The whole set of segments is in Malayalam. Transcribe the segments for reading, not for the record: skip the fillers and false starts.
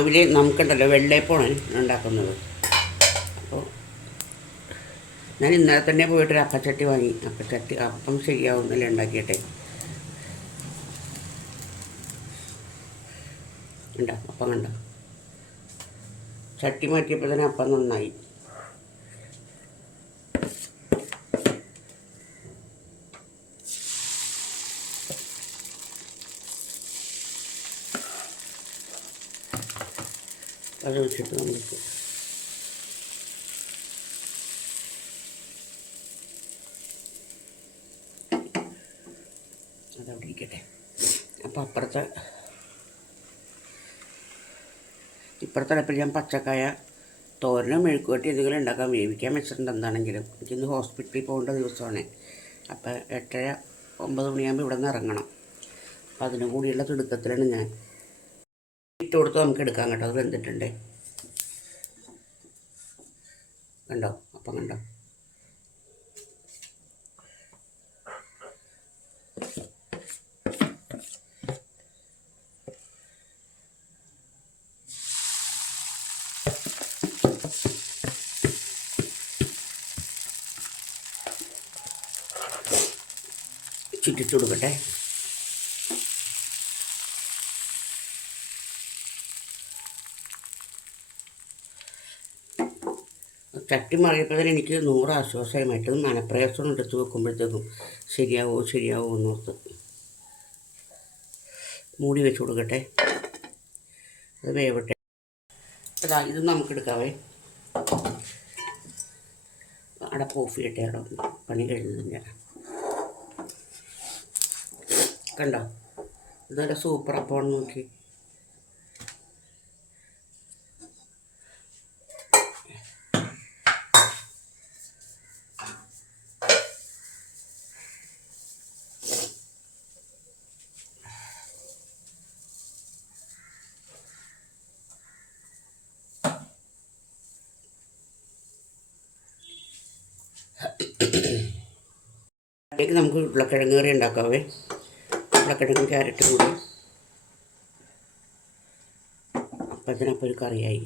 രാവിലെ നമുക്കുണ്ടല്ലോ വെള്ളയപ്പമാണ് ഉണ്ടാക്കുന്നത്. അപ്പോൾ ഞാൻ ഇന്നലെ തന്നെ പോയിട്ടൊരു അപ്പച്ചട്ടി വാങ്ങി. അപ്പച്ചട്ടി അപ്പം ശരിയാവുന്നില്ല ഉണ്ടാക്കിയിട്ടെ. ഉണ്ടോ അപ്പം കണ്ടോ, ചട്ടി മാറ്റിയപ്പോൾ തന്നെ അപ്പം നന്നായി. അത് വെച്ചിട്ട് നമുക്ക് അതവിടെ ഇരിക്കട്ടെ. അപ്പോൾ ഇപ്പുറത്തെ അടുപ്പിൽ ഞാൻ പച്ചക്കായ തോരനോ മെഴുക്കുവരട്ടി എന്തെങ്കിലും ഉണ്ടാക്കാൻ വേവിക്കാൻ വെച്ചിട്ടുണ്ട്. എന്താണെങ്കിലും എനിക്കിന്ന് ഹോസ്പിറ്റലിൽ പോകേണ്ട ദിവസമാണ്. അപ്പോൾ 8:30-9 മണിയാകുമ്പോൾ ഇവിടെ നിന്ന് ഇറങ്ങണം. അപ്പോൾ അതിനും കൂടിയുള്ള തിടുക്കത്തിലാണ് ഞാൻ. ഇട്ട് കൊടുത്ത് നമുക്ക് എടുക്കാം കേട്ടോ. അത് വെന്തിട്ടുണ്ട് കണ്ടോ, അപ്പം കണ്ടോ. ചുറ്റിട്ട് കൊടുക്കട്ടെ. ചട്ടി മറിയപ്പോൾ തന്നെ എനിക്ക് 100 ആശ്വാസമായി. മറ്റത് മനപ്രയാസം എടുത്ത് വെക്കുമ്പോഴത്തേക്കും ശരിയാവോ എന്നോർത്ത്. മൂടി വെച്ച് കൊടുക്കട്ടെ, അത് വേവട്ടെ. അതാ ഇത് നമുക്കെടുക്കാവേ. അടപ്പ് ഓഫ് ചെയ്യട്ടെ. പണി കഴിഞ്ഞതിൻ്റെ കണ്ടോ, ഇതൊരു സൂപ്പർ അപ്പമാണ്. നോക്കി അതിലേക്ക് നമുക്ക് ഉരുളക്കിഴങ്ങ് കറി ഉണ്ടാക്കാവേ. ഉരുളക്കിഴങ്ങും ക്യാരറ്റും കൂടി അപ്പത്തിനപ്പം ഒരു കറിയായി.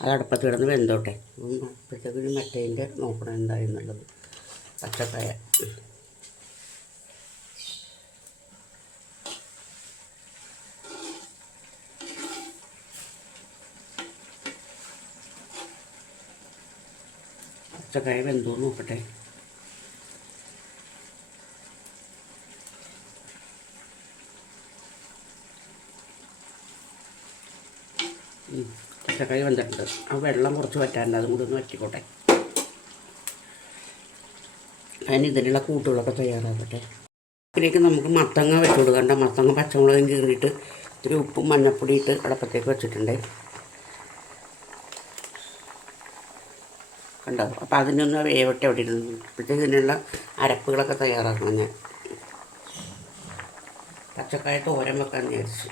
അത് അടുപ്പത്ത് കിടന്ന് വെന്തോട്ടെ. അപ്പോഴത്തേക്കും മറ്റേതിൻ്റെ നോക്കണം എന്തായെന്നുള്ളത്. പച്ചക്കായ വെന്തോ നോക്കട്ടെ. പച്ചക്കായ വെന്തിട്ടുണ്ട്. ആ വെള്ളം കുറച്ച് വറ്റാറുണ്ട്, അതും കൂടി ഒന്ന് വറ്റിക്കോട്ടെ. അതിന് ഇതിനുള്ള കൂട്ടുകളൊക്കെ തയ്യാറാക്കട്ടെ. ഇതിലേക്ക് നമുക്ക് മത്തങ്ങ വെച്ച് കൊടുക്കണ്ട. മത്തങ്ങ പച്ചമുളകും കീറിയിട്ട് ഇത്തിരി ഉപ്പും മഞ്ഞപ്പൊടി ഇട്ട് അടപ്പത്തേക്ക് വെച്ചിട്ടുണ്ട് കണ്ടോ. അപ്പോൾ അതിനൊന്ന് വേവട്ടെ അവിടെ ഇരുന്ന്. ഇപ്പോഴത്തേക്ക് ഇതിനുള്ള അരപ്പുകളൊക്കെ തയ്യാറാക്കണം. ഞാൻ പച്ചക്കായ തോരൻ വെക്കാൻ വിചാരിച്ചു.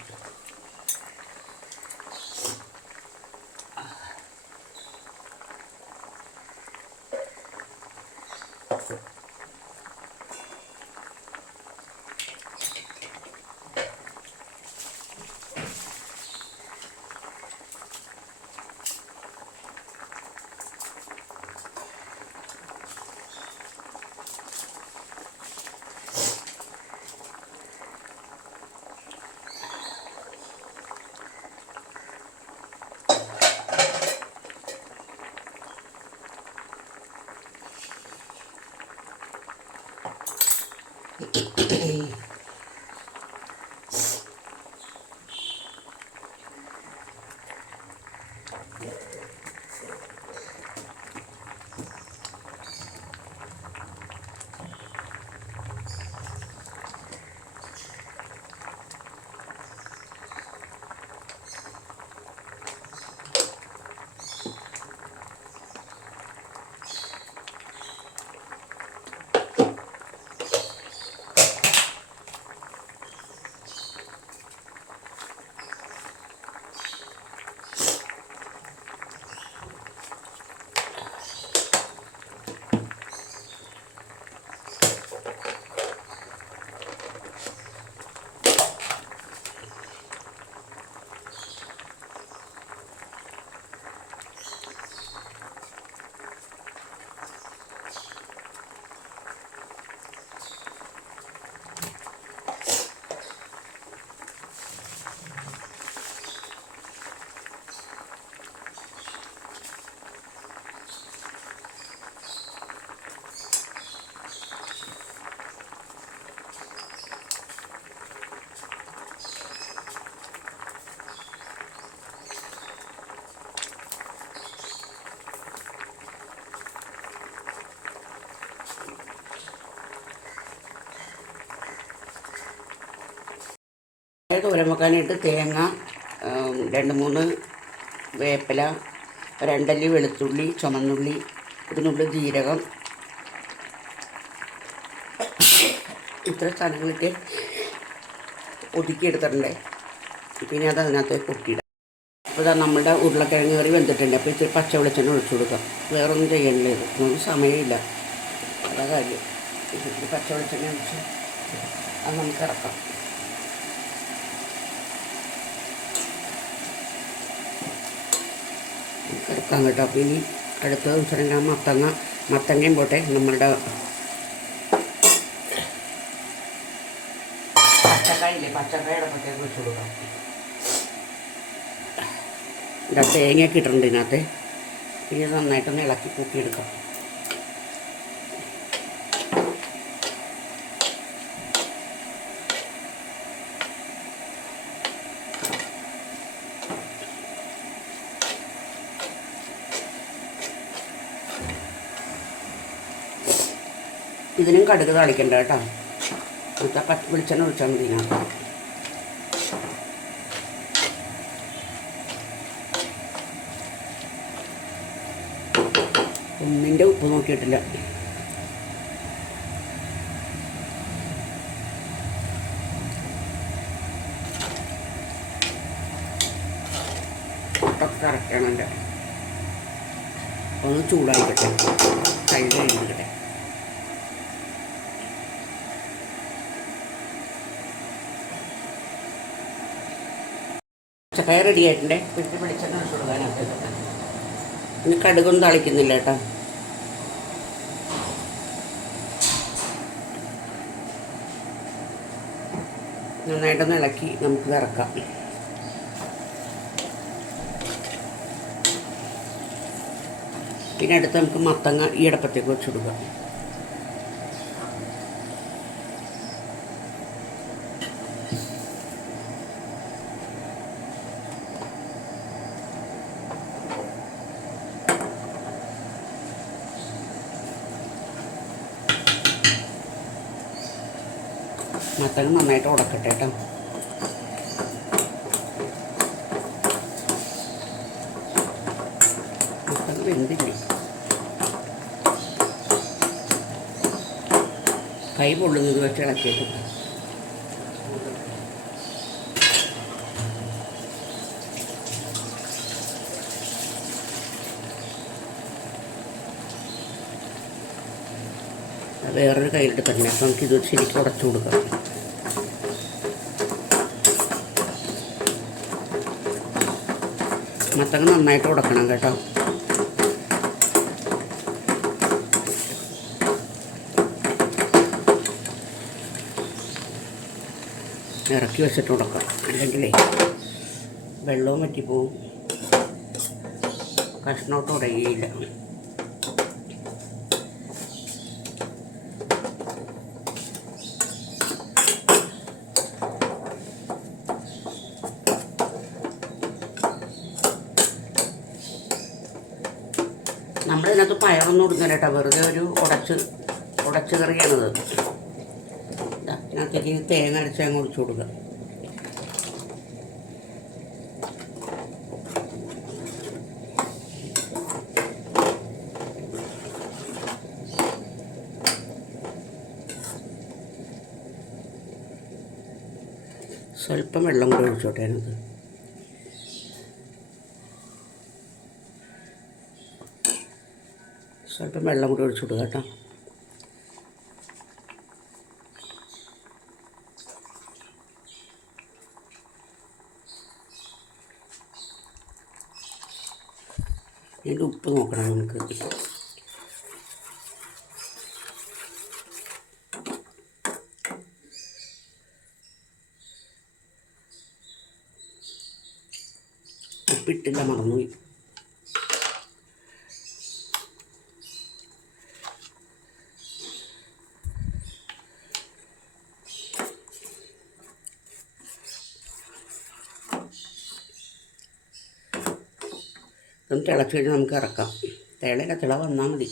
തോരൻ വെക്കാനായിട്ട് തേങ്ങ, 2-3 വേപ്പില, 2 അല്ലി വെളുത്തുള്ളി, ചുമന്നുള്ളി, 1 നുള്ളി ജീരകം, ഇത്ര സാധനങ്ങളിട്ട് ഒതുക്കിയെടുത്തിട്ടുണ്ടേ. പിന്നെ അത് അതിനകത്ത് കൊട്ടിയിടാം. അപ്പോൾ ഇതാ നമ്മുടെ ഉരുളക്കിഴങ്ങ് കറി വെന്തിട്ടുണ്ട്. അപ്പോൾ ഇച്ചിരി പച്ച വെളിച്ചെണ്ണ ഒഴിച്ചു കൊടുക്കാം. വേറൊന്നും ചെയ്യണില്ല, ഇത് നമുക്ക് സമയമില്ല, അതാ കാര്യം. ഇച്ചിരി പച്ച വെളിച്ചെണ്ണ ഒഴിച്ച് അത് നമുക്ക് ഇറക്കാം. ഇറക്കാം കേട്ടോ. അപ്പോൾ ഇനി അടുത്ത ദിവസം മത്തങ്ങയും പോട്ടെ, നമ്മളുടെ പച്ചക്കായുടെ പ്രത്യേകം വെച്ച് കൊടുക്കാം. തേങ്ങയൊക്കെ ഇട്ടിട്ടുണ്ട് ഇതിനകത്ത്. ഇത് നന്നായിട്ടൊന്ന് ഇളക്കി കൂട്ടിയെടുക്കാം. ഇതിനും കടുക് താളിക്കണ്ട കേട്ടോ. വെളിച്ചെണ്ണ ഒഴിച്ചാൽ മതി ഇതിനകത്ത്. ഒന്നിൻ്റെ ഉപ്പ് നോക്കിയിട്ടില്ല. ഉപ്പൊക്കെ കറക്റ്റാണ്. എൻ്റെ ഒന്ന് ചൂടായിക്കട്ടെ, കയ്യിലെഴുതിക്കട്ടെ. പച്ചക്കായ റെഡി ആയിട്ടുണ്ടേ. പിന്നെ വെളിച്ചെണ്ണ ഒഴിച്ച് കൊടുക്കാനകത്ത്. ഇനി കടുകൊന്നും തളിക്കുന്നില്ല കേട്ടോ. നന്നായിട്ടൊന്ന് ഇളക്കി നമുക്ക് ഇറക്കാം. പിന്നെ അടുത്ത് നമുക്ക് മത്തങ്ങ ഈ അടപ്പത്തേക്ക് വെച്ച് കൊടുക്കാം. മത്തങ്ങ നന്നായിട്ട് ഉടക്കട്ടെ കേട്ടോ. മത്തങ്ങ വെന്തില്ലേ, കൈ പൊള്ളുന്നത് വെച്ച് ഇളക്കിയിട്ട് വേറൊരു കയ്യിലെടുത്തിട്ടുണ്ട്. അപ്പം നമുക്കിത് ശരിക്കും ഉടച്ചു കൊടുക്കാം. മത്തങ്ങ നന്നായിട്ട് ഉടക്കണം കേട്ടോ. ഇറക്കി വെച്ചിട്ട് ഉടക്കാം, അല്ലെങ്കിലേ വെള്ളവും വറ്റിപ്പോവും, കഷ്ണമൊട്ട് ഉടയുകയില്ല. നമ്മളിതിനകത്ത് പയറൊന്നും ഇടുന്നില്ല കേട്ടോ, വെറുതെ ഒരു ഉടച്ച് കറിയാണത്. ഇതിനകത്തേക്ക് തേങ്ങ അരച്ച് അങ്ങ് ഒഴിച്ചു കൊടുക്കുക. സ്വല്പം വെള്ളം കൂടി ഒഴിച്ചോട്ടെ അതിനകത്ത്. സ്വല്പം വെള്ളം കൂടി ഒഴിച്ചു കൊടുക്കുക കേട്ടോ. ഇതിൻ്റെ ഉപ്പ് നോക്കണം നമുക്ക്. ഉപ്പിട്ടില്ല, മറന്നുപോയി. ഇതൊന്ന് തിളച്ച് കഴിഞ്ഞാൽ നമുക്ക് ഇറക്കാം. തിള വന്നാൽ മതി.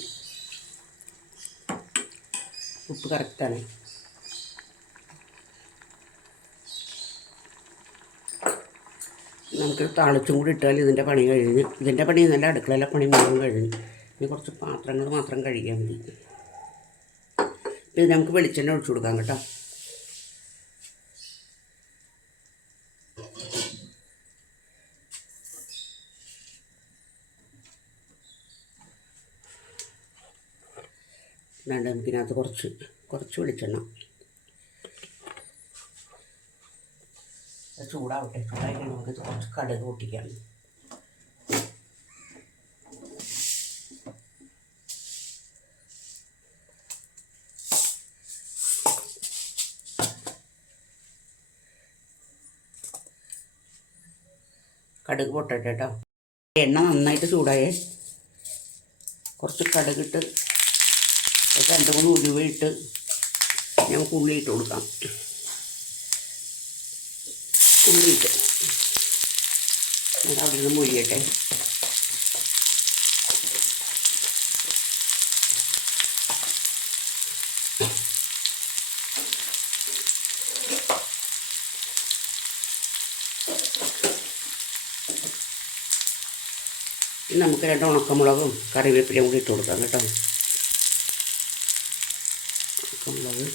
ഉപ്പ് കറക്റ്റാണ്. നമുക്ക് താളിച്ചും കൂടി ഇട്ടാൽ ഇതിൻ്റെ പണി കഴിഞ്ഞ്. ഇതിൻ്റെ പണി നല്ല അടുക്കളയിലെ പണി മുഴുവൻ കഴിഞ്ഞ്. ഇനി കുറച്ച് പാത്രങ്ങൾ മാത്രം കഴുകിയാൽ മതി. ഇത് നമുക്ക് വെളിച്ചെണ്ണ ഒഴിച്ചു കൊടുക്കാം കേട്ടോ. വേണ്ട നമുക്കിനകത്ത് കുറച്ച് വെളിച്ചെണ്ണ ചൂടാവട്ടെ. ചൂടായി നമുക്ക് കുറച്ച് കടുക് പൊട്ടിക്കാം. കടുക് പൊട്ടട്ടെ കേട്ടോ. എണ്ണ നന്നായിട്ട് ചൂടായേ. കുറച്ച് കടുകിട്ട് 2-3 ഉലുവയിട്ട് ഞങ്ങൾക്ക് ഉള്ളിയിട്ട് കൊടുക്കാം. ഉള്ളിയിട്ട് അവിടെ നിന്ന് മൊഴിയട്ടെ. നമുക്ക് 2 ഉണക്കമുളകും കറിവേപ്പിലയും കൂടി ഇട്ട് കൊടുക്കാം കേട്ടോ. ഉണക്കമുളക്,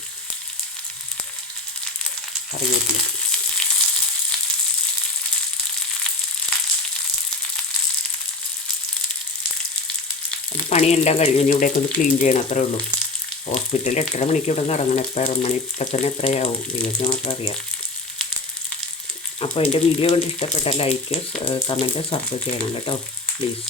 കറിവേപ്പില. അത് പണിയെല്ലാം കഴിഞ്ഞ് ഇനി ഇവിടേക്ക് ഒന്ന് ക്ലീൻ ചെയ്യണം, അത്രേ ഉള്ളൂ. ഹോസ്പിറ്റലിൽ 8:30 മണിക്ക് ഇവിടെ നിന്ന് ഇറങ്ങണം. ഇപ്പം തന്നെ എത്രയാവും ദൈവത്തിന് മാത്രം അറിയാം. അപ്പോൾ എൻ്റെ വീഡിയോ കണ്ട് ഇഷ്ടപ്പെട്ട ലൈക്ക്, കമൻറ്റ്, സബ്സ്ക്രൈബ് ചെയ്യണം കേട്ടോ പ്ലീസ്.